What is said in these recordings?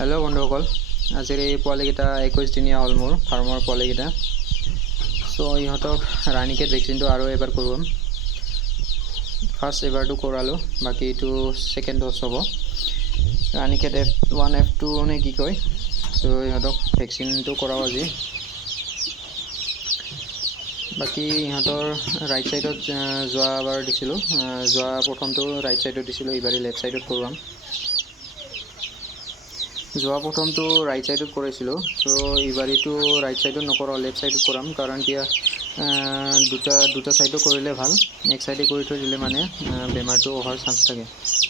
hello बंधुসকল আজিৰ এই পোৱালিকেইটা 21 দিনীয়া হ'ল মোৰ ফাৰ্মৰ পোৱালিকেইটা সো ইহঁতক ৰাণীকেট ভেকচিনটো আৰু এবাৰ কৰোৱাম ফাৰ্ষ্ট এবাৰটো কৰালো বাকি এইটো সেকেন্ড ড'জ হ'ব ৰাণীকেট F1 F2 নে কি কয় সো ইহঁতক ভেকচিনটো কৰাও আজি বাকি ইহঁতৰ ৰাইট সাইডত যোৱাবাৰ দিছিলো যোৱা প্ৰথমটো ৰাইট সাইডত দিছিলো ইবাৰে লেফট সাইডত কৰোৱাম যোৱা প্ৰথমটো ৰাইট সাইডত কৰিছিলো সো ইবাৰিটো ৰাইট সাইডত নকৰা লেফট সাইডত কৰাম কাৰণ কিয়া দুটা সাইডো কৰিলে ভাল এক সাইডে কৰি থৈ দিলে মানে বেমাৰটো হোৱাৰ চান্স থাকে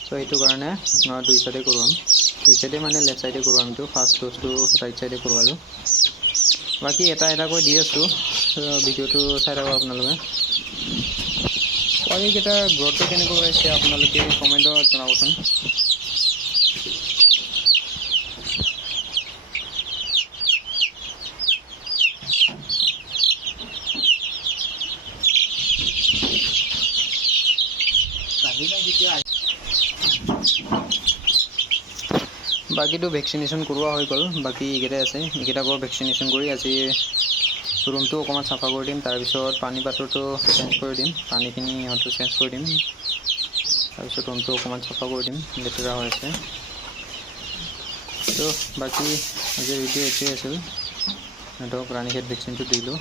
সো এইটো কাৰণে দুই সাইডে কৰোৱাম দুই সাইডে মানে লেফট সাইডে কৰোৱাম তো ফাৰ্ষ্ট ড'জটো ৰাইট সাইডে কৰালো বাকি এটা কৈ দি আছো ভিডিওটো চাই থাকক আপোনালোকে পোৱালিকেইটা গ্ৰথটো কেনেকৈ হৈছে আপোনালোকে কমেন্টত জনাবচোন বাকিটো ভ্যাকসিনেশন কৰোৱা হৈ গ'ল বাকি ইগেটা আছে ইগেটাকো ভ্যাকসিনেশন কৰি আজি ৰুমটো অকমান সাফা কৰি দিম তাৰ পিছত পানী পাত্ৰটো চেঞ্জ কৰি দিম পানীখিনি হয়তো চেঞ্জ কৰি দিম তাৰ পিছত ৰুমটো অকমান সাফা কৰি দিম লেতেৰা হৈ আছে তো বাকি আজি ভিডিও এটোৱে আছিল ৰাণীকেট ভ্যাকচিনটো দিলো